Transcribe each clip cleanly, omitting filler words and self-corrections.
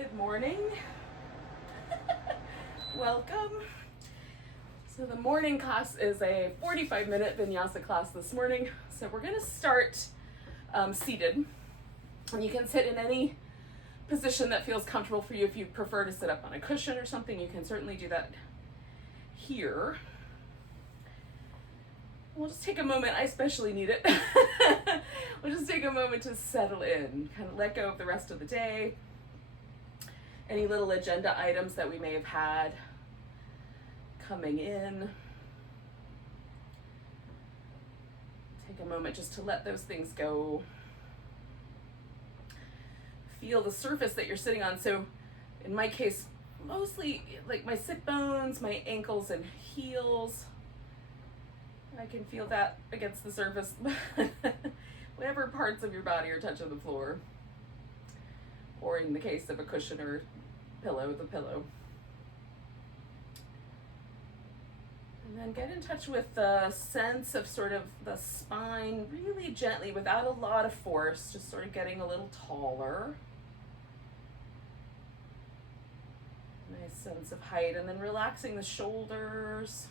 Good morning. Welcome. So the morning class is a 45-minute Vinyasa class this morning. So we're going to start seated. And you can sit in any position that feels comfortable for you. If you prefer to sit up on a cushion or something, you can certainly do that here. We'll just take a moment. I especially need it. We'll just take a moment to settle in, kind of let go of the rest of the day. Any little agenda items that we may have had coming in. Take a moment just to let those things go. Feel the surface that you're sitting on. So in my case, mostly like my sit bones, my ankles and heels. I can feel that against the surface. Whatever parts of your body are touching the floor. Or in the case of a cushion or pillow, the pillow. And then get in touch with the sense of sort of the spine really gently without a lot of force, just sort of getting a little taller. Nice sense of height, and then relaxing the shoulders.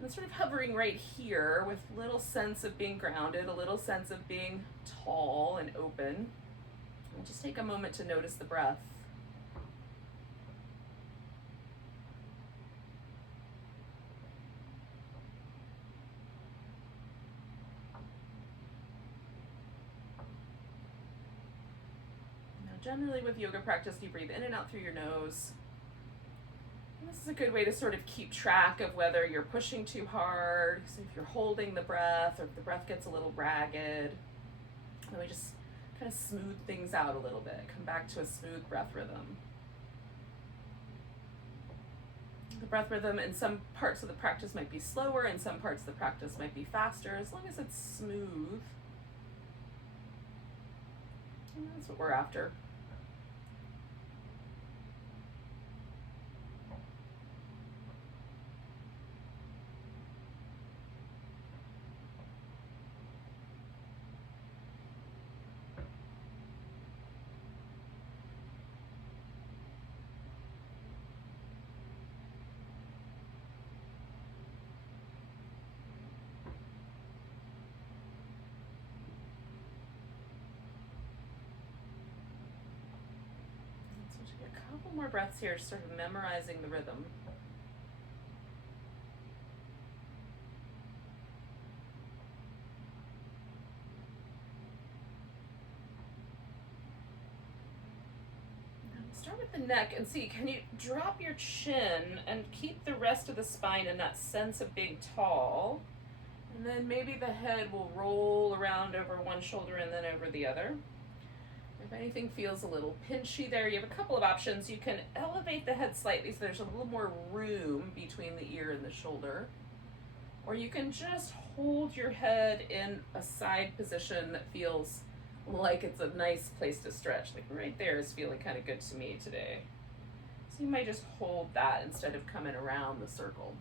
And sort of hovering right here with little sense of being grounded, a little sense of being tall and open. And just take a moment to notice the breath. Now, generally with yoga practice, you breathe in and out through your nose. This is a good way to sort of keep track of whether you're pushing too hard, so if you're holding the breath, or if the breath gets a little ragged. And we just kind of smooth things out a little bit, come back to a smooth breath rhythm. The breath rhythm in some parts of the practice might be slower, in some parts of the practice might be faster, as long as it's smooth. And that's what we're after. A couple more breaths here, sort of memorizing the rhythm. Now start with the neck and see, can you drop your chin and keep the rest of the spine in that sense of being tall? And then maybe the head will roll around over one shoulder and then over the other. If anything feels a little pinchy there, you have a couple of options. You can elevate the head slightly so there's a little more room between the ear and the shoulder. Or you can just hold your head in a side position that feels like it's a nice place to stretch. Like right there is feeling kind of good to me today. So you might just hold that instead of coming around the circle.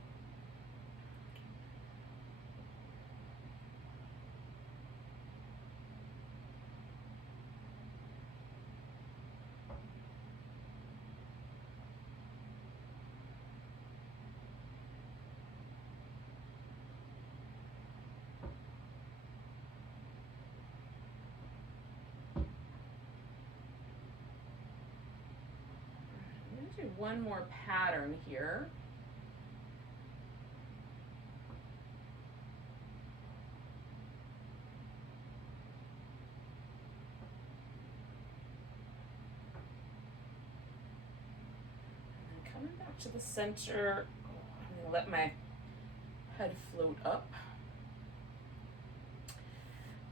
Do one more pattern here. And then coming back to the center, I'm going to let my head float up.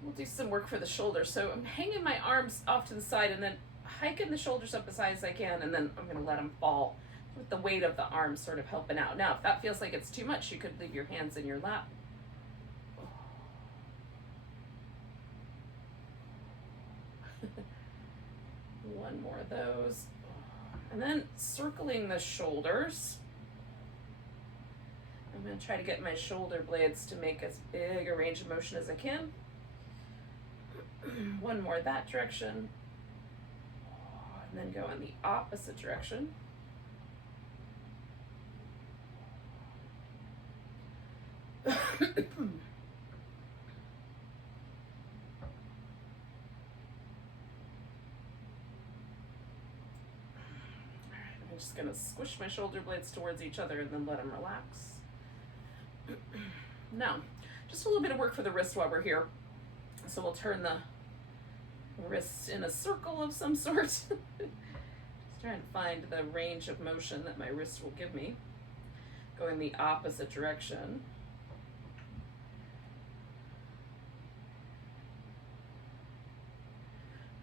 We'll do some work for the shoulders. So I'm hanging my arms off to the side and then hiking the shoulders up as high as I can, and then I'm going to let them fall with the weight of the arms sort of helping out. Now, if that feels like it's too much, you could leave your hands in your lap. One more of those. And then circling the shoulders. I'm going to try to get my shoulder blades to make as big a range of motion as I can. One more that direction. And then go in the opposite direction. I'm just going to squish my shoulder blades towards each other and then let them relax. Now, just a little bit of work for the wrist while we're here. So we'll turn the wrists in a circle of some sort. Just trying to find the range of motion that my wrist will give me. Go in the opposite direction.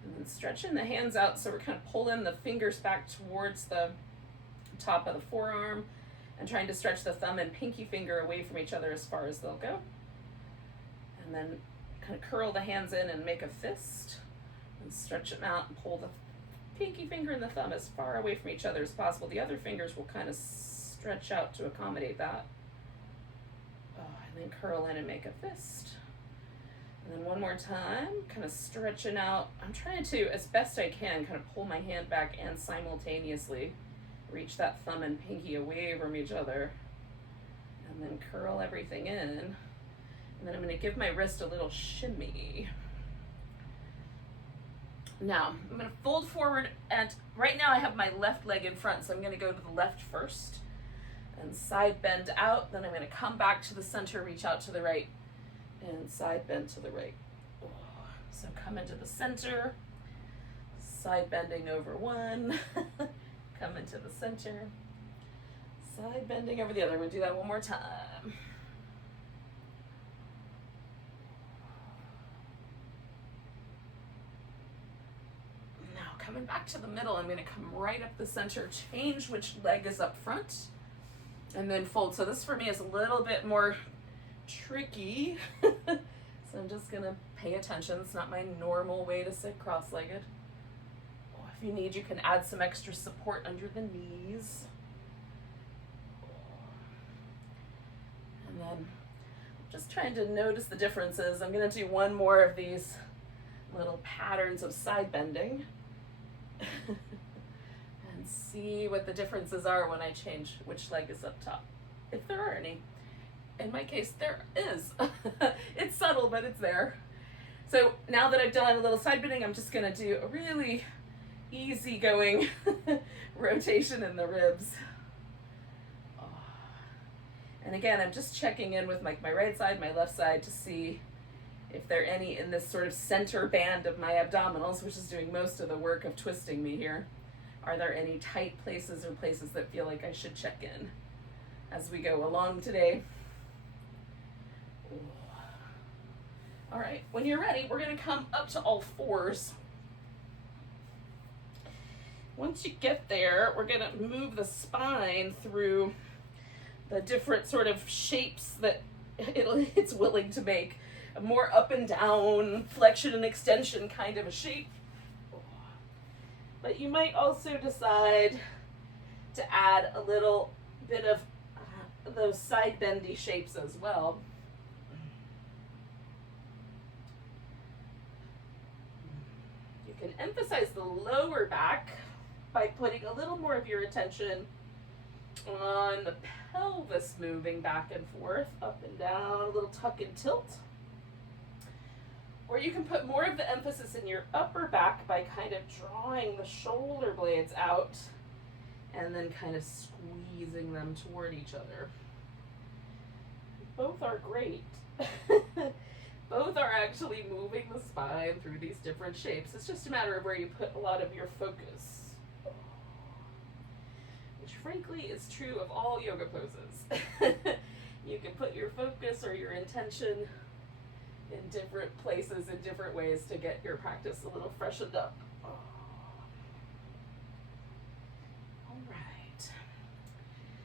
And then stretching the hands out, so we're kind of pulling the fingers back towards the top of the forearm and trying to stretch the thumb and pinky finger away from each other as far as they'll go. And then kind of curl the hands in and make a fist and stretch them out and pull the pinky finger and the thumb as far away from each other as possible. The other fingers will kind of stretch out to accommodate that. And then curl in and make a fist. And then one more time, kind of stretching out. I'm trying to, as best I can, kind of pull my hand back and simultaneously reach that thumb and pinky away from each other. And then curl everything in. And then I'm going to give my wrist a little shimmy. Now, I'm going to fold forward, and right now I have my left leg in front, so I'm going to go to the left first. And side bend out, then I'm going to come back to the center, reach out to the right, and side bend to the right. So come into the center, side bending over one, come into the center, side bending over the other. I'm going to do that one more time. Coming back to the middle, I'm going to come right up the center, change which leg is up front, and then fold. So this for me is a little bit more tricky. So I'm just going to pay attention. It's not my normal way to sit cross-legged. If you need, you can add some extra support under the knees. And then just trying to notice the differences. I'm going to do one more of these little patterns of side bending. And see what the differences are when I change which leg is up top, if there are any. In my case, there is. It's subtle, but it's there. So now that I've done a little side bending, I'm just going to do a really easy-going rotation in the ribs. And again, I'm just checking in with my right side, my left side, to see if there are any in this sort of center band of my abdominals, which is doing most of the work of twisting me here. Are there any tight places or places that feel like I should check in as we go along today? All right, when you're ready, we're going to come up to all fours. Once you get there, we're going to move the spine through the different sort of shapes that it's willing to make. A more up and down, flexion and extension kind of a shape. But you might also decide to add a little bit of those side bendy shapes as well. You can emphasize the lower back by putting a little more of your attention on the pelvis moving back and forth, up and down, a little tuck and tilt. Or you can put more of the emphasis in your upper back by kind of drawing the shoulder blades out and then kind of squeezing them toward each other. Both are great. Both are actually moving the spine through these different shapes. It's just a matter of where you put a lot of your focus. Which frankly is true of all yoga poses. You can put your focus or your intention in different places, in different ways to get your practice a little freshened up. All right.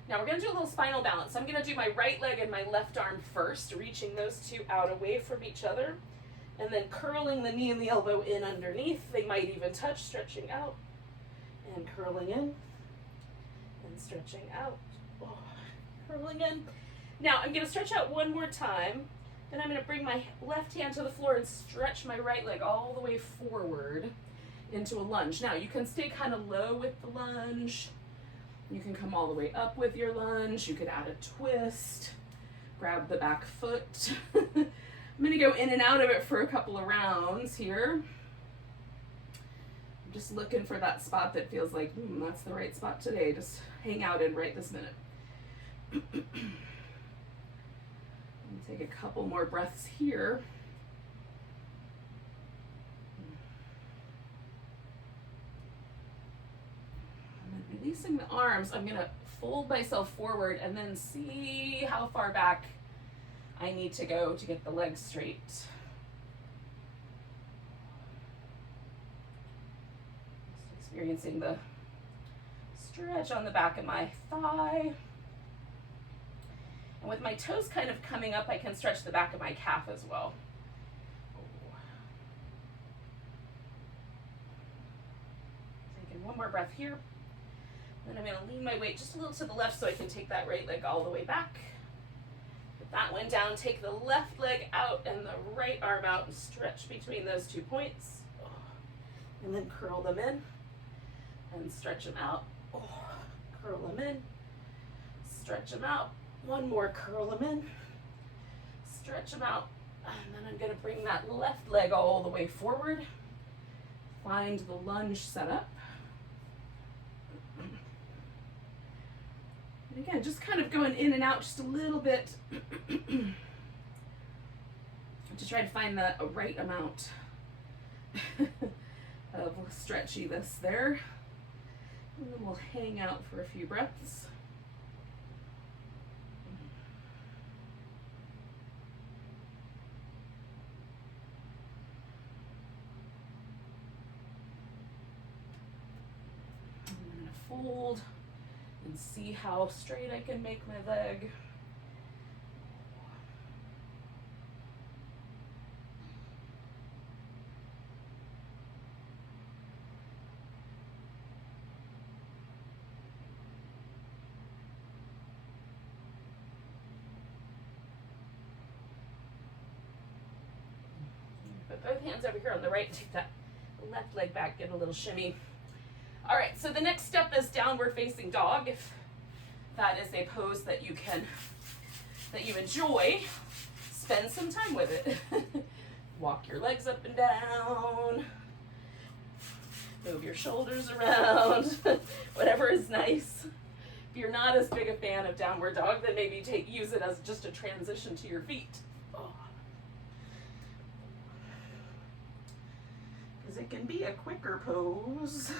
Now we're going to do a little spinal balance. I'm going to do my right leg and my left arm first, reaching those two out away from each other, and then curling the knee and the elbow in underneath. They might even touch, stretching out, and curling in, and stretching out, curling in. Now I'm going to stretch out one more time. Then I'm going to bring my left hand to the floor and stretch my right leg all the way forward into a lunge. Now you can stay kind of low with the lunge. You can come all the way up with your lunge. You could add a twist, grab the back foot. I'm going to go in and out of it for a couple of rounds here. I'm just looking for that spot that feels like, that's the right spot today. Just hang out in right this minute. Take a couple more breaths here. And then releasing the arms, I'm going to fold myself forward and then see how far back I need to go to get the legs straight. Just experiencing the stretch on the back of my thigh. And with my toes kind of coming up, I can stretch the back of my calf as well. Taking one more breath here. Then I'm going to lean my weight just a little to the left so I can take that right leg all the way back. Put that one down, take the left leg out and the right arm out and stretch between those 2 points. And then curl them in and stretch them out. Curl them in, stretch them out. One more, curl them in, stretch them out, and then I'm going to bring that left leg all the way forward. Find the lunge setup. And again, just kind of going in and out just a little bit to try to find the right amount of stretchiness there. And then we'll hang out for a few breaths. Fold and see how straight I can make my leg. Put both hands over here on the right, take that left leg back, get a little shimmy. All right, so the next step is downward facing dog. If that is a pose that you enjoy, spend some time with it. Walk your legs up and down. Move your shoulders around. Whatever is nice. If you're not as big a fan of downward dog, then maybe use it as just a transition to your feet. It can be a quicker pose,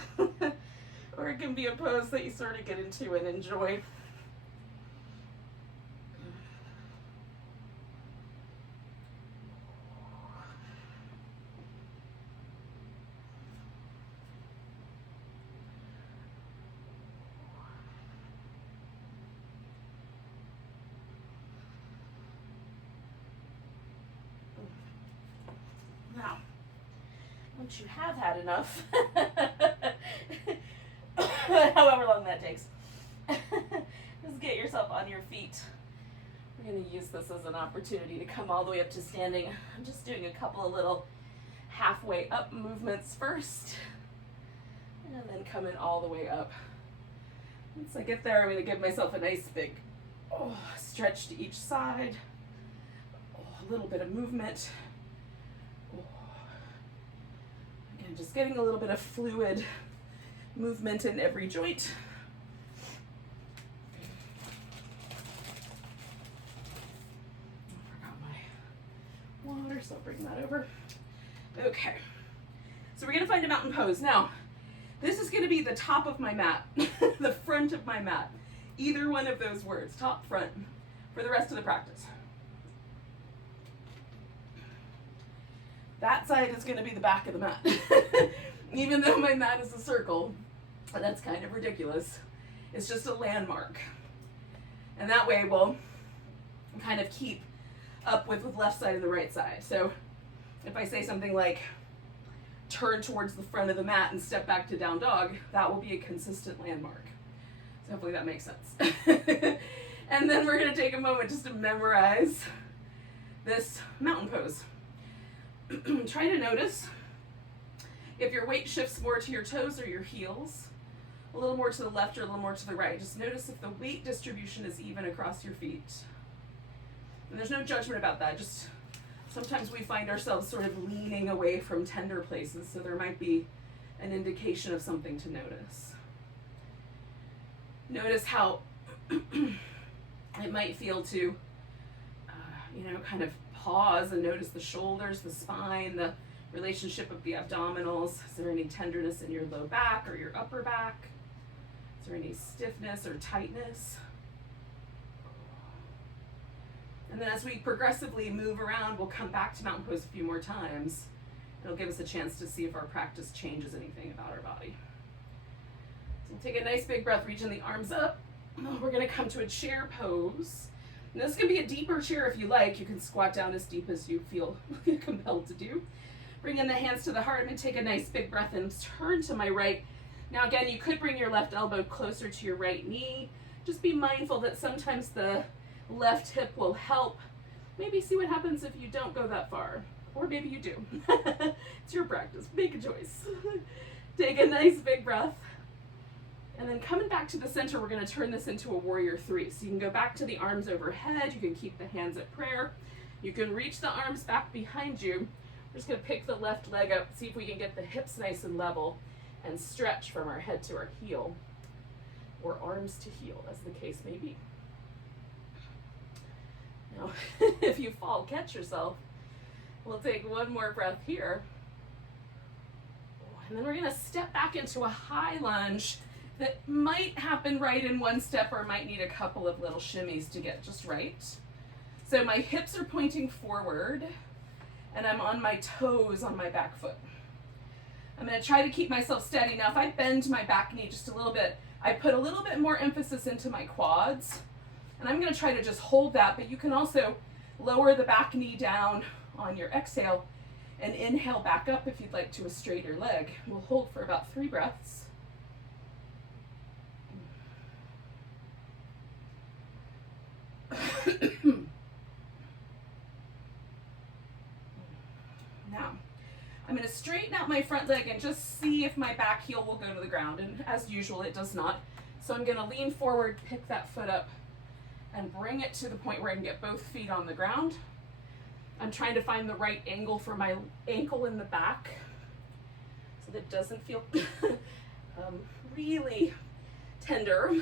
or it can be a pose that you sort of get into and enjoy. Now, once you have had enough, however long that takes, just get yourself on your feet. We're going to use this as an opportunity to come all the way up to standing. I'm just doing a couple of little halfway up movements first, and then coming all the way up. Once I get there, I'm going to give myself a nice big stretch to each side, a little bit of movement. Again, just getting a little bit of fluid movement in every joint. I forgot my water, so I'll bring that over. Okay, so we're going to find a mountain pose. Now, this is going to be the top of my mat, the front of my mat. Either one of those words, top, front, for the rest of the practice. That side is going to be the back of the mat. Even though my mat is a circle, and that's kind of ridiculous. It's just a landmark. And that way we'll kind of keep up with the left side and the right side. So if I say something like, turn towards the front of the mat and step back to down dog, that will be a consistent landmark. So hopefully that makes sense. And then we're going to take a moment just to memorize this mountain pose. Try to notice if your weight shifts more to your toes or your heels, a little more to the left or a little more to the right. Just notice if the weight distribution is even across your feet. And there's no judgment about that. Just sometimes we find ourselves sort of leaning away from tender places, so there might be an indication of something to notice. Notice how it might feel to, kind of pause and notice the shoulders, the spine, the relationship of the abdominals. Is there any tenderness in your low back or your upper back? Is there any stiffness or tightness? And then as we progressively move around, we'll come back to mountain pose a few more times. It'll give us a chance to see if our practice changes anything about our body. So take a nice big breath, reaching the arms up. We're gonna come to a chair pose. And this can be a deeper chair if you like. You can squat down as deep as you feel compelled to do. Bring in the hands to the heart and take a nice big breath and turn to my right. Now again, you could bring your left elbow closer to your right knee. Just be mindful that sometimes the left hip will help. Maybe see what happens if you don't go that far. Or maybe you do. It's your practice. Make a choice. Take a nice big breath. And then coming back to the center, we're going to turn this into a warrior three. So you can go back to the arms overhead. You can keep the hands at prayer. You can reach the arms back behind you. We're just going to pick the left leg up, see if we can get the hips nice and level, and stretch from our head to our heel, or arms to heel, as the case may be. Now, if you fall, catch yourself. We'll take one more breath here. And then we're going to step back into a high lunge that might happen right in one step or might need a couple of little shimmies to get just right. So my hips are pointing forward and I'm on my toes on my back foot. I'm going to try to keep myself steady. Now if I bend my back knee just a little bit, I put a little bit more emphasis into my quads. And I'm going to try to just hold that, but you can also lower the back knee down on your exhale and inhale back up if you'd like to a straighter leg. We'll hold for about 3 breaths. Now, I'm going to straighten out my front leg and just see if my back heel will go to the ground. And as usual, it does not. So I'm going to lean forward, pick that foot up, and bring it to the point where I can get both feet on the ground. I'm trying to find the right angle for my ankle in the back so that it doesn't feel really tender.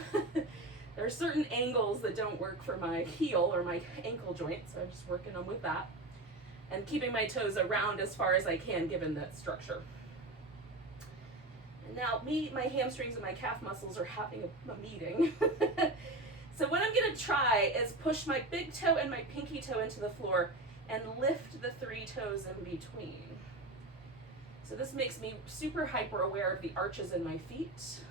There are certain angles that don't work for my heel or my ankle joint, so I'm just working on with that. And keeping my toes around as far as I can given that structure. And now my hamstrings and my calf muscles are having a meeting. So what I'm going to try is push my big toe and my pinky toe into the floor and lift the 3 toes in between. So this makes me super hyper aware of the arches in my feet,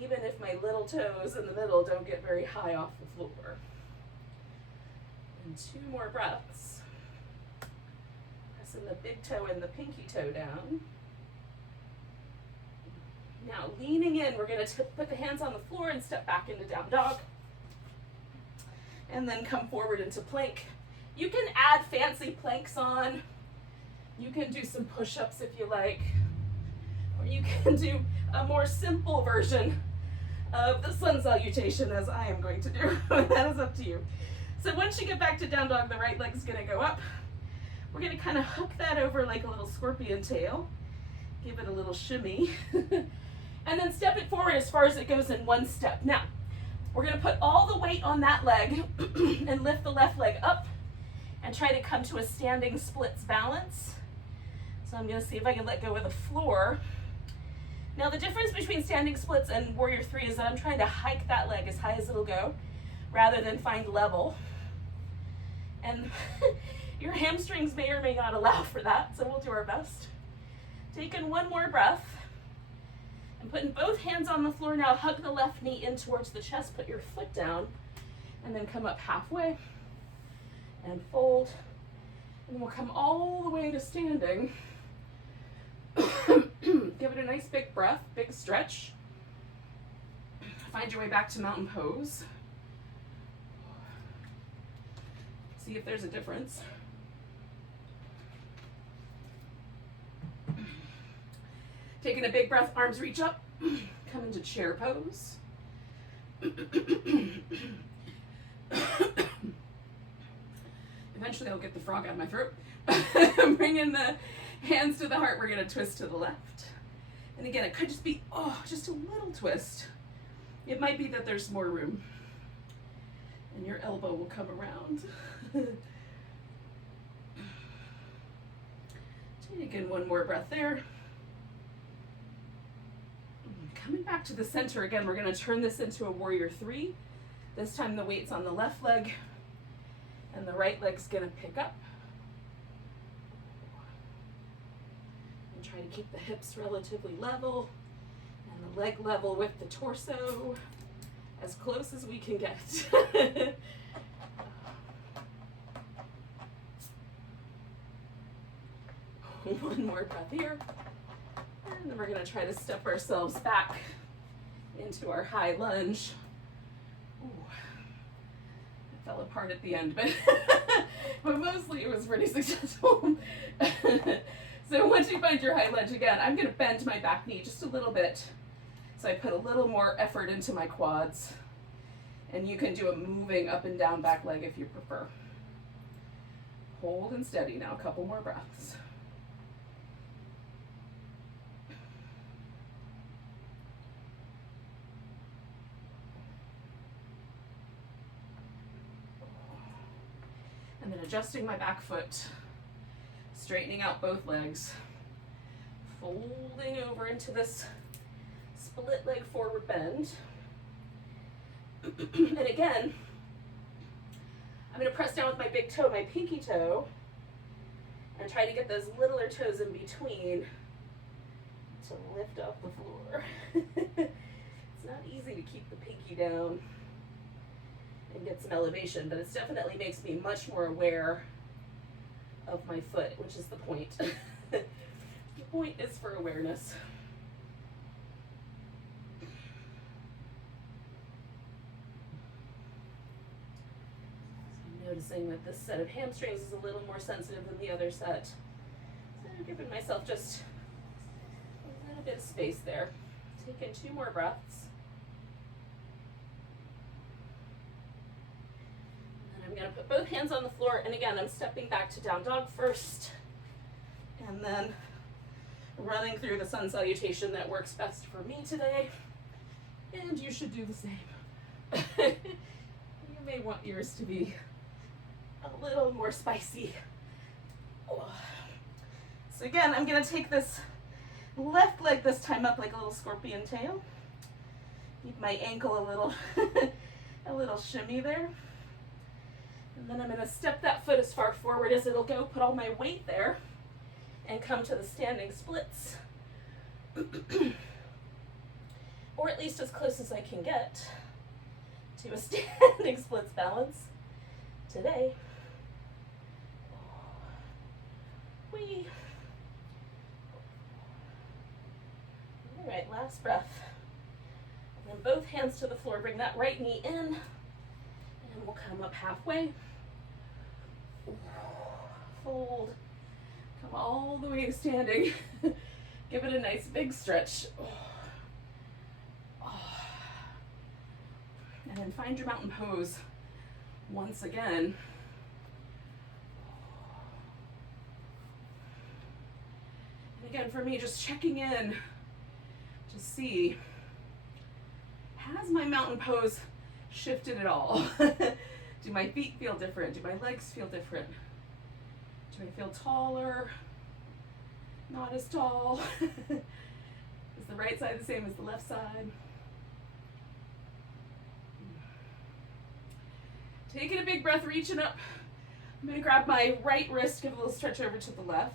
even if my little toes in the middle don't get very high off the floor. And 2 more breaths. Pressing the big toe and the pinky toe down. Now leaning in, we're going to put the hands on the floor and step back into down dog. And then come forward into plank. You can add fancy planks on. You can do some push-ups if you like. Or you can do a more simple version of the sun salutation as I am going to do. That is up to you. So once you get back to down dog, the right leg's going to go up. We're going to kind of hook that over like a little scorpion tail. Give it a little shimmy. And then step it forward as far as it goes in one step. Now, we're going to put all the weight on that leg and lift the left leg up and try to come to a standing splits balance. So I'm going to see if I can let go of the floor. Now the difference between standing splits and warrior 3 is that I'm trying to hike that leg as high as it'll go rather than find level. And your hamstrings may or may not allow for that, so we'll do our best. Taking 1 more breath. And putting both hands on the floor now, hug the left knee in towards the chest, put your foot down, and then come up halfway, and fold, and we'll come all the way to standing. Give it a nice big breath, big stretch. Find your way back to mountain pose. See if there's a difference. Taking a big breath, arms reach up, come into chair pose. Eventually I'll get the frog out of my throat. Bringing the hands to the heart, we're gonna twist to the left. And again, it could just be, just a little twist. It might be that there's more room. And your elbow will come around. Take in one more breath there. Coming back to the center again, we're gonna turn this into a warrior 3. This time the weight's on the left leg and the right leg's gonna pick up. And try to keep the hips relatively level and the leg level with the torso, as close as we can get. One more breath here. And then we're gonna try to step ourselves back into our high lunge. Ooh, it fell apart at the end, but mostly it was pretty successful. So once you find your high lunge again, I'm gonna bend my back knee just a little bit. So I put a little more effort into my quads. And you can do a moving up and down back leg if you prefer. Hold and steady now, a couple more breaths. And then adjusting my back foot, straightening out both legs, folding over into this split leg forward bend. And again, I'm going to press down with my big toe, my pinky toe, and try to get those littler toes in between to lift off the floor. It's not easy to keep the pinky down and get some elevation, but it definitely makes me much more aware of my foot, which is the point. The point is for awareness. Noticing that this set of hamstrings is a little more sensitive than the other set. So I'm giving myself just a little bit of space there. Take in 2 more breaths. And I'm going to put both hands on the floor, and again, I'm stepping back to down dog first, and then running through the sun salutation that works best for me today. And you should do the same. You may want yours to be a little more spicy. So again, I'm gonna take this left leg this time up like a little scorpion tail. Keep my ankle a little, a little shimmy there. And then I'm gonna step that foot as far forward as it'll go, put all my weight there, and come to the standing splits. Or at least as close as I can get to a standing splits balance today. Whee. All right, last breath. And then both hands to the floor, bring that right knee in, and we'll come up halfway. Fold, come all the way to standing. Give it a nice big stretch. And then find your mountain pose once again. Again, for me, just checking in to see, has my mountain pose shifted at all? Do my feet feel different? Do my legs feel different? Do I feel taller? Not as tall? Is the right side the same as the left side? Taking a big breath, reaching up. I'm going to grab my right wrist, give a little stretch over to the left.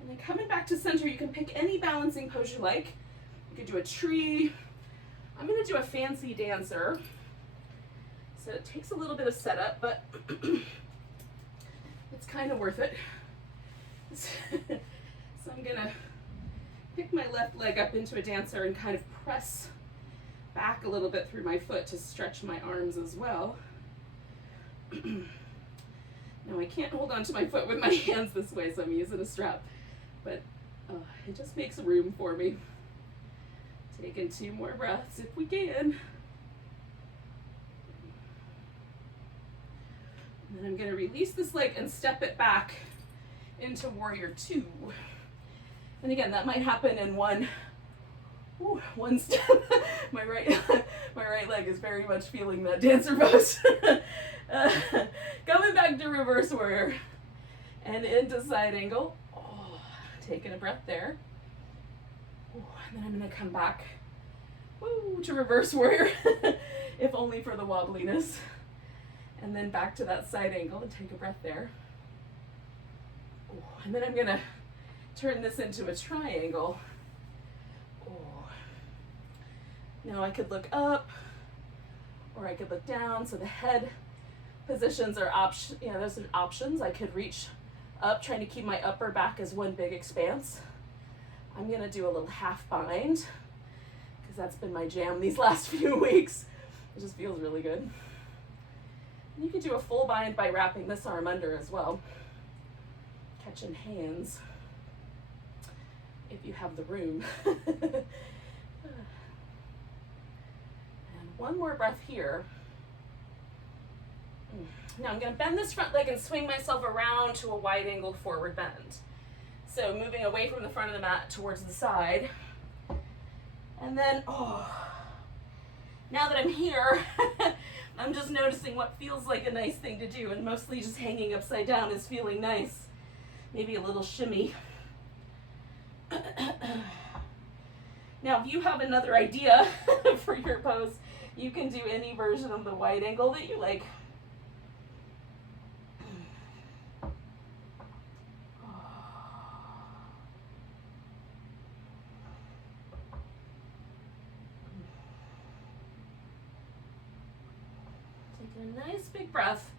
And then coming back to center, you can pick any balancing pose you like. You could do a tree. I'm going to do a fancy dancer. So it takes a little bit of setup, but it's kind of worth it. So I'm going to pick my left leg up into a dancer and kind of press back a little bit through my foot to stretch my arms as well. Now I can't hold on to my foot with my hands this way, so I'm using a strap, but it just makes room for me. Taking 2 more breaths if we can. And then I'm going to release this leg and step it back into warrior 2. And again, that might happen in one step. my right leg is very much feeling that dancer pose. Coming back to reverse warrior and into side angle. Oh, taking a breath there. And then I'm going to come back to reverse warrior, if only for the wobbliness. And then back to that side angle and take a breath there. And then I'm going to turn this into a triangle. Now I could look up or I could look down. So the head positions are those are options. I could reach up, trying to keep my upper back as one big expanse. I'm gonna do a little half bind because that's been my jam these last few weeks. It just feels really good. And you could do a full bind by wrapping this arm under as well. Catching hands if you have the room. And one more breath here. Now I'm going to bend this front leg and swing myself around to a wide angled forward bend. So moving away from the front of the mat towards the side. And then, now that I'm here, I'm just noticing what feels like a nice thing to do, and mostly just hanging upside down is feeling nice. Maybe a little shimmy. Now, if you have another idea for your pose, you can do any version of the wide angle that you like. Taking a nice big breath.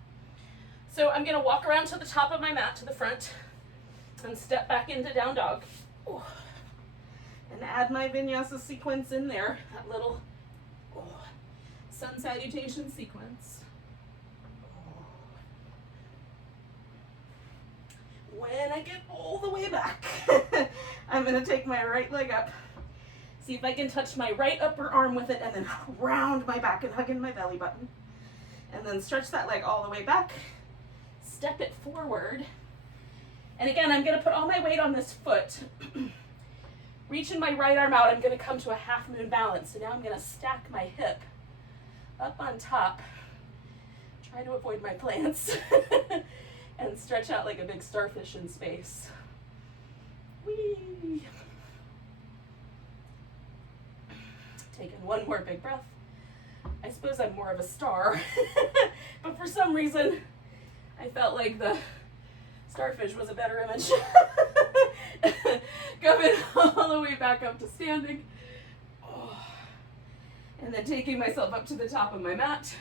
So I'm going to walk around to the top of my mat, to the front, and step back into down dog. And add my vinyasa sequence in there, that little sun salutation sequence. When I get all the way back, I'm going to take my right leg up, see if I can touch my right upper arm with it, and then round my back and hug in my belly button. And then stretch that leg all the way back, step it forward. And again, I'm going to put all my weight on this foot. Reaching my right arm out, I'm going to come to a half moon balance. So now I'm going to stack my hip up on top. Try to avoid my plants. And stretch out like a big starfish in space. Whee! Taking one more big breath. I suppose I'm more of a star. But for some reason, I felt like the starfish was a better image. Coming all the way back up to standing. And then taking myself up to the top of my mat.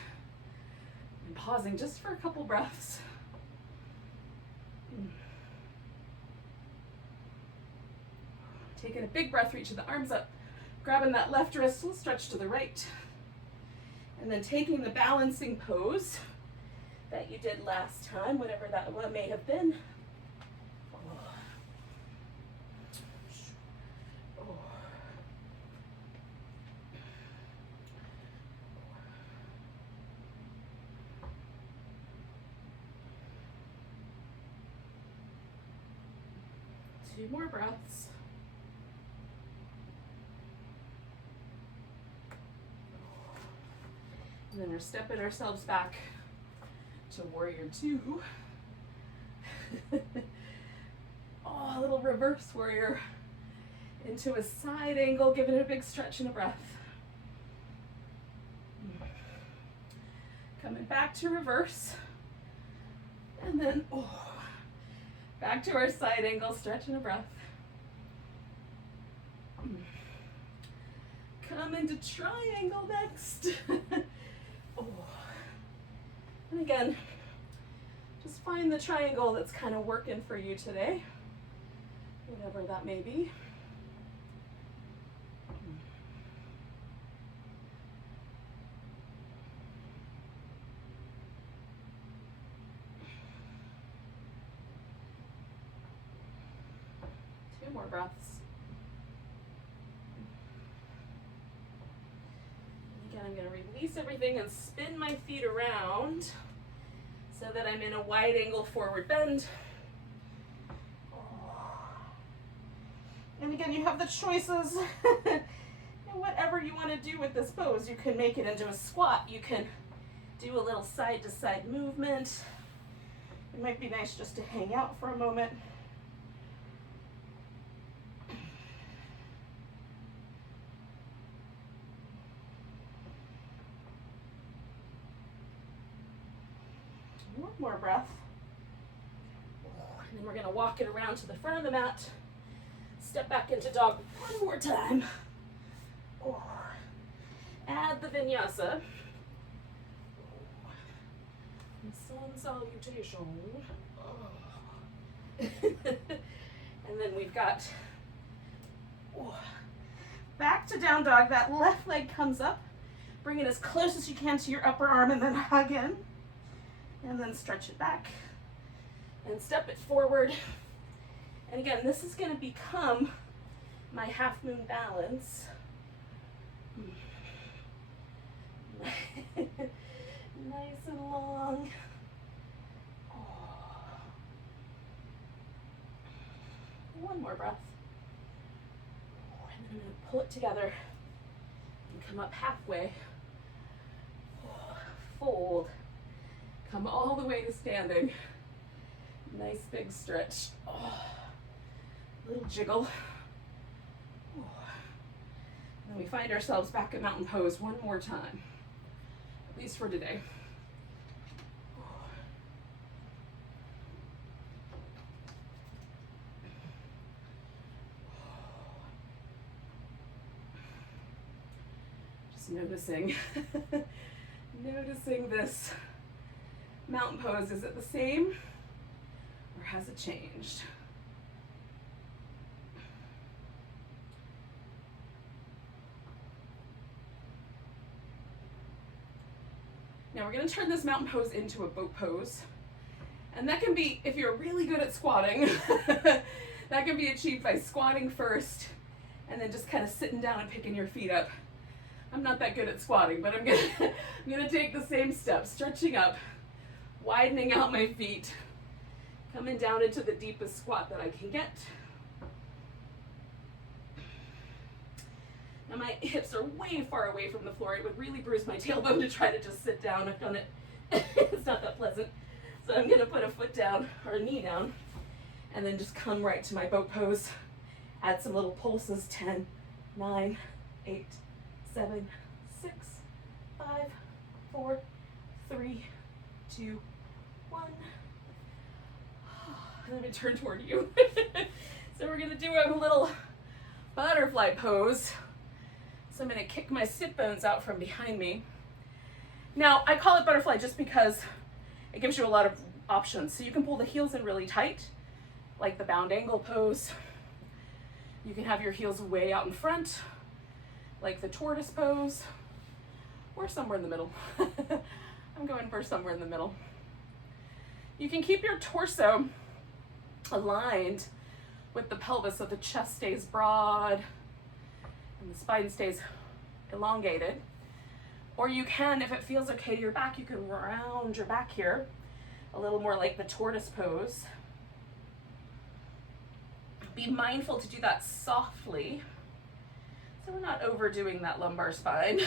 And pausing just for a couple breaths. Taking a big breath, reaching the arms up. Grabbing that left wrist, we'll stretch to the right. And then taking the balancing pose that you did last time, whatever that one may have been. Two more breaths. And then we're stepping ourselves back to warrior 2. A little reverse warrior into a side angle, giving it a big stretch and a breath. Coming back to reverse. And then, back to our side angle, stretch and a breath. Come into triangle next. And again, just find the triangle that's kind of working for you today, whatever that may be. more breaths. Again, I'm going to release everything and spin my feet around so that I'm in a wide angle forward bend. And again, you have the choices. Whatever you want to do with this pose, you can make it into a squat. You can do a little side to side movement. It might be nice just to hang out for a moment. One more breath. And then we're going to walk it around to the front of the mat. Step back into dog one more time. Add the vinyasa. Sun salutation. And then we've got back to down dog. That left leg comes up. Bring it as close as you can to your upper arm and then hug in. And then stretch it back. And step it forward. And again, this is going to become my half moon balance. Nice and long. One more breath. And then I'm going to pull it together and come up halfway. Fold. Come all the way to standing. Nice big stretch. Little jiggle. And then we find ourselves back in mountain pose one more time, at least for today. Just noticing, noticing this mountain pose. Is it the same or has it changed? Now we're going to turn this mountain pose into a boat pose. And that can be, if you're really good at squatting, that can be achieved by squatting first and then just kind of sitting down and picking your feet up. I'm not that good at squatting, but I'm gonna take the same steps, stretching up, widening out my feet, coming down into the deepest squat that I can get. Now my hips are way far away from the floor. It would really bruise my tailbone to try to just sit down. I've done it. It's not that pleasant. So I'm gonna put a foot down or a knee down and then just come right to my boat pose. Add some little pulses, 10, 9, 8, 7, 6, 5, 4, 3, 2, 1. And then I'm gonna turn toward you. So we're gonna do a little butterfly pose. So I'm gonna kick my sit bones out from behind me. Now, I call it butterfly just because it gives you a lot of options. So you can pull the heels in really tight, like the bound angle pose. You can have your heels way out in front, like the tortoise pose, or somewhere in the middle. I'm going for somewhere in the middle. You can keep your torso aligned with the pelvis so the chest stays broad and the spine stays elongated. Or you can, if it feels okay to your back, you can round your back here, a little more like the tortoise pose. Be mindful to do that softly, so we're not overdoing that lumbar spine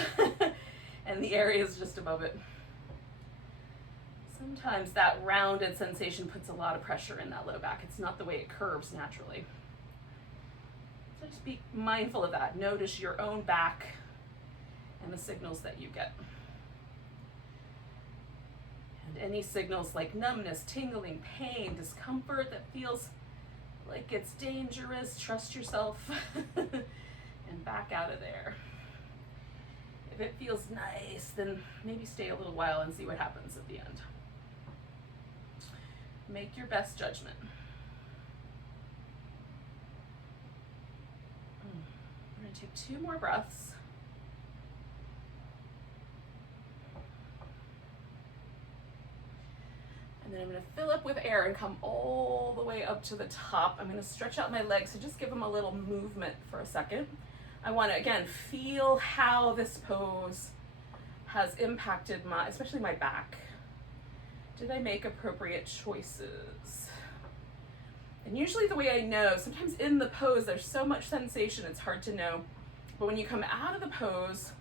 and the areas just above it. Sometimes that rounded sensation puts a lot of pressure in that low back. It's not the way it curves naturally. So just be mindful of that. Notice your own back and the signals that you get. And any signals like numbness, tingling, pain, discomfort that feels like it's dangerous, trust yourself and back out of there. If it feels nice, then maybe stay a little while and see what happens at the end. Make your best judgment. We're going to take 2 more breaths. And then I'm gonna fill up with air and come all the way up to the top. I'm gonna stretch out my legs, so just give them a little movement for a second. I wanna, again, feel how this pose has impacted especially my back. Did I make appropriate choices? And usually the way I know, sometimes in the pose, there's so much sensation, it's hard to know. But when you come out of the pose,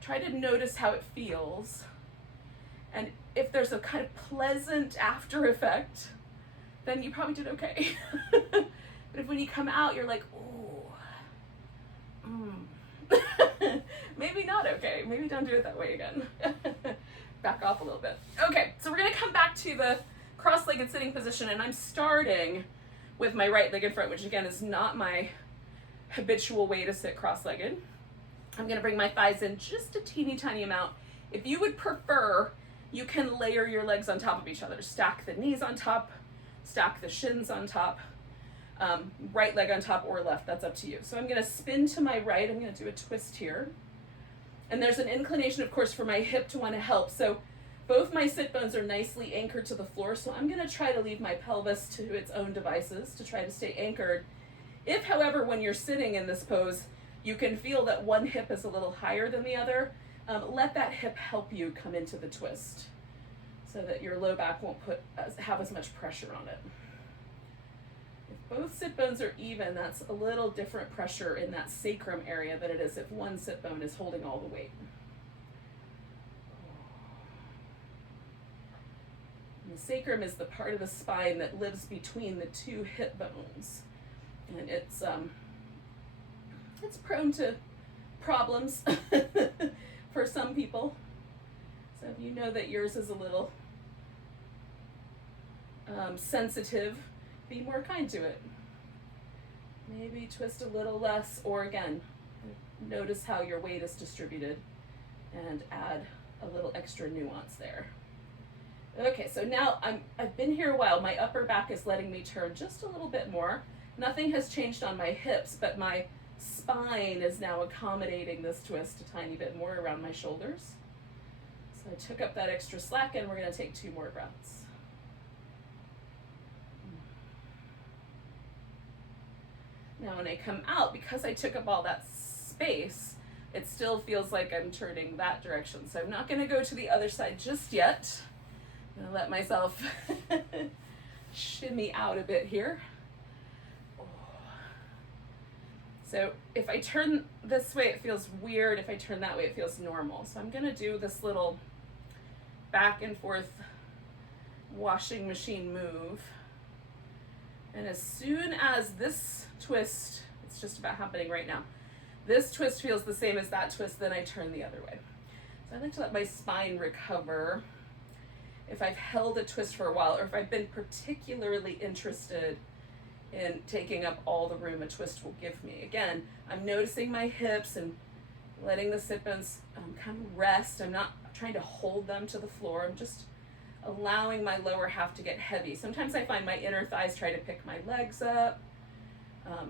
try to notice how it feels. And if there's a kind of pleasant after effect, then you probably did okay. But if when you come out, you're like, ooh, maybe not okay. Maybe don't do it that way again. Back off a little bit. Okay, so we're gonna come back to the cross-legged sitting position, and I'm starting with my right leg in front, which again is not my habitual way to sit cross-legged. I'm gonna bring my thighs in just a teeny tiny amount. If you would prefer, you can layer your legs on top of each other. Stack the knees on top, stack the shins on top, right leg on top or left, that's up to you. So I'm gonna spin to my right, I'm gonna do a twist here. And there's an inclination, of course, for my hip to wanna help. So both my sit bones are nicely anchored to the floor, so I'm gonna try to leave my pelvis to its own devices to try to stay anchored. If, however, when you're sitting in this pose, you can feel that one hip is a little higher than the other, let that hip help you come into the twist so that your low back won't have as much pressure on it. If both sit bones are even, that's a little different pressure in that sacrum area than it is if one sit bone is holding all the weight. And the sacrum is the part of the spine that lives between the two hip bones. And it's prone to problems for some people. So if you know that yours is a little sensitive, be more kind to it. Maybe twist a little less, or again, notice how your weight is distributed and add a little extra nuance there. Okay, so now I've been here a while. My upper back is letting me turn just a little bit more. Nothing has changed on my hips, but my spine is now accommodating this twist a tiny bit more around my shoulders. So I took up that extra slack, and we're gonna take 2 more breaths. Now when I come out, because I took up all that space, it still feels like I'm turning that direction. So I'm not gonna go to the other side just yet. I'm gonna let myself shimmy out a bit here. So if I turn this way, it feels weird. If I turn that way, it feels normal. So I'm gonna do this little back and forth washing machine move. And as soon as this twist, it's just about happening right now, this twist feels the same as that twist, then I turn the other way. So I like to let my spine recover. If I've held a twist for a while, or if I've been particularly interested in taking up all the room a twist will give me. Again, I'm noticing my hips and letting the sit bones kind of rest. I'm not trying to hold them to the floor. I'm just allowing my lower half to get heavy. Sometimes I find my inner thighs try to pick my legs up.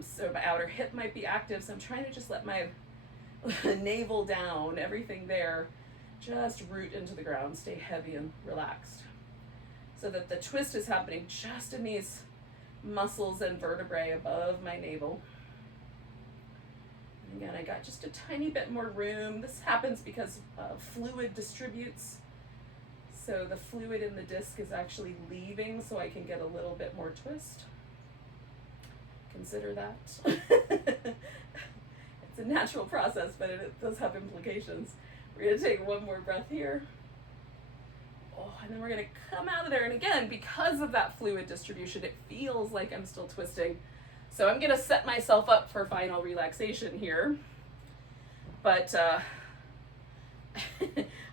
So my outer hip might be active. So I'm trying to just let my navel down, everything there, just root into the ground, stay heavy and relaxed. So that the twist is happening just in these muscles and vertebrae above my navel. And again, I got just a tiny bit more room. This happens because fluid distributes. So the fluid in the disc is actually leaving, so I can get a little bit more twist. Consider that. It's a natural process, but it does have implications. We're gonna take one more breath here. And then we're gonna come out of there. And again, because of that fluid distribution, it feels like I'm still twisting. So I'm gonna set myself up for final relaxation here. But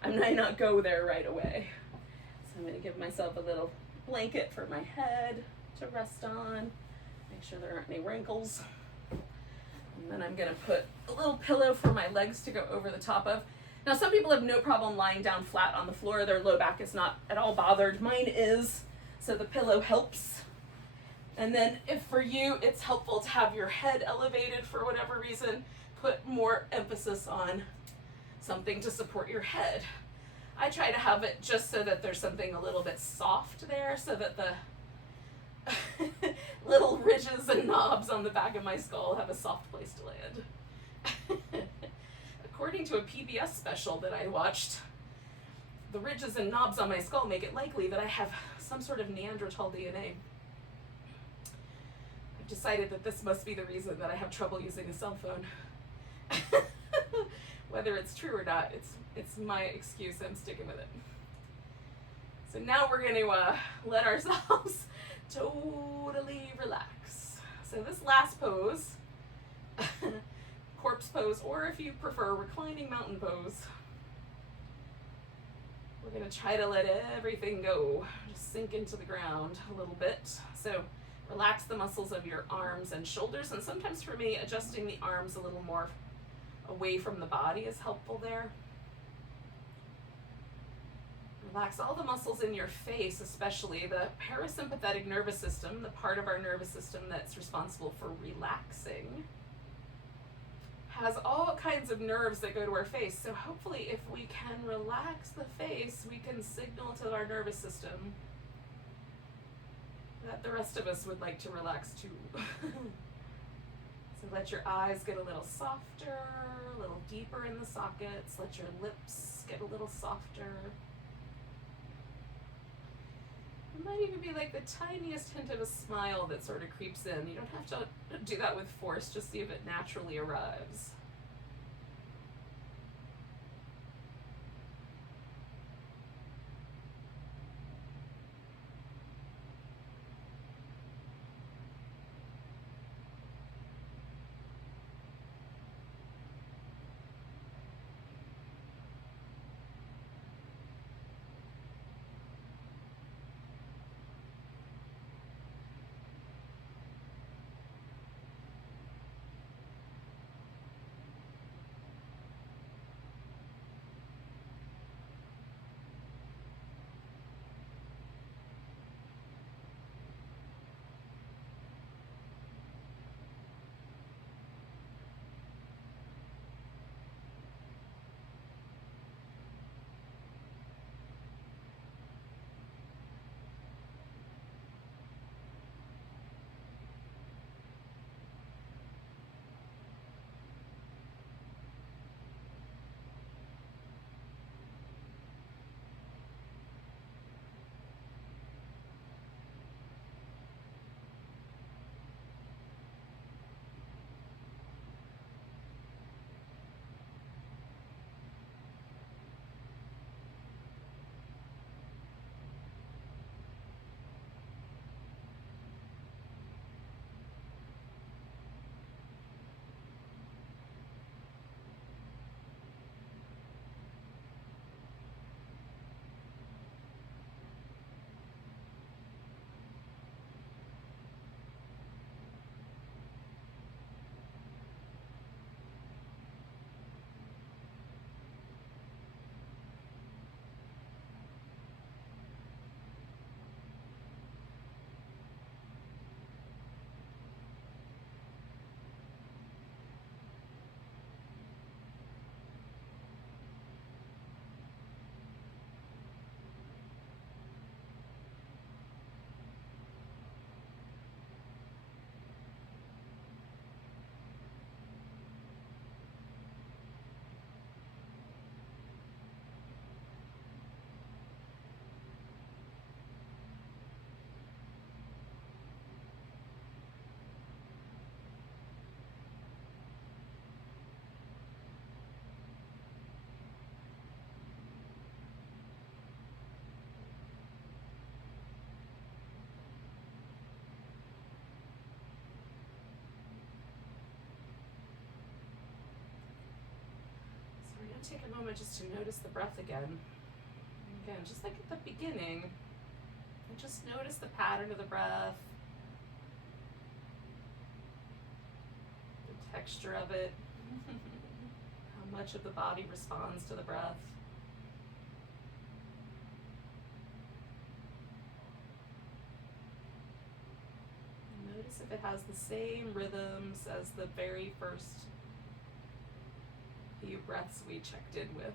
I might not go there right away. So I'm gonna give myself a little blanket for my head to rest on. Make sure there aren't any wrinkles. And then I'm gonna put a little pillow for my legs to go over the top of. Now, some people have no problem lying down flat on the floor. Their low back is not at all bothered. Mine is, so the pillow helps. And then if for you, it's helpful to have your head elevated for whatever reason, put more emphasis on something to support your head. I try to have it just so that there's something a little bit soft there, so that the little ridges and knobs on the back of my skull have a soft place to land. According to a PBS special that I watched, the ridges and knobs on my skull make it likely that I have some sort of Neanderthal DNA. I've decided that this must be the reason that I have trouble using a cell phone. Whether it's true or not, it's my excuse. I'm sticking with it. So now we're going to let ourselves totally relax. So this last pose, corpse pose, or if you prefer reclining mountain pose, we're going to try to let everything go, just sink into the ground a little bit. So relax the muscles of your arms and shoulders, and sometimes for me, adjusting the arms a little more away from the body is helpful there. Relax all the muscles in your face, especially the parasympathetic nervous system, the part of our nervous system that's responsible for relaxing, has all kinds of nerves that go to our face. So hopefully if we can relax the face, we can signal to our nervous system that the rest of us would like to relax too. So let your eyes get a little softer, a little deeper in the sockets. Let your lips get a little softer. It might even be like the tiniest hint of a smile that sort of creeps in. You don't have to do that with force, just see if it naturally arrives. Take a moment just to notice the breath again. Again, just like at the beginning, just notice the pattern of the breath, the texture of it, how much of the body responds to the breath. Notice if it has the same rhythms as the very first few breaths we checked in with.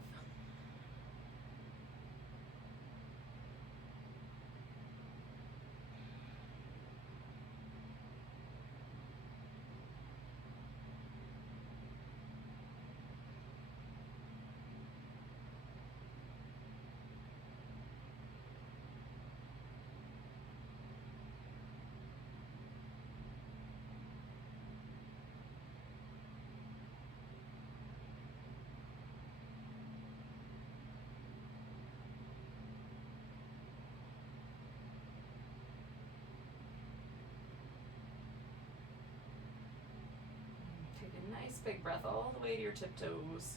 big breath all the way to your tiptoes.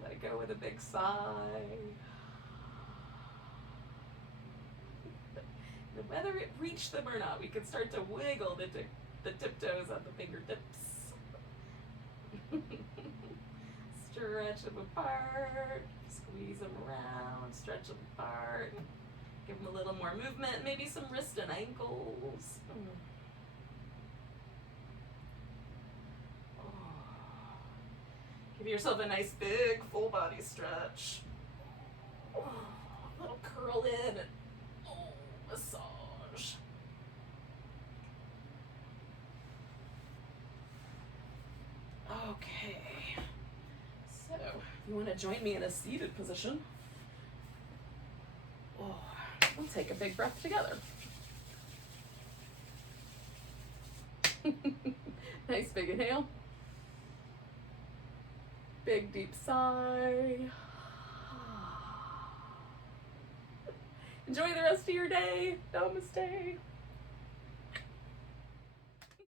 Let it go with a big sigh. And whether it reached them or not, we can start to wiggle the tiptoes on the fingertips. Stretch them apart, squeeze them around, stretch them apart. Give them a little more movement, maybe some wrist and ankles. Give yourself a nice big full body stretch. A little curl in and massage. Okay. So, if you want to join me in a seated position, we'll take a big breath together. Nice big inhale. Big deep sigh. Enjoy the rest of your day. Namaste.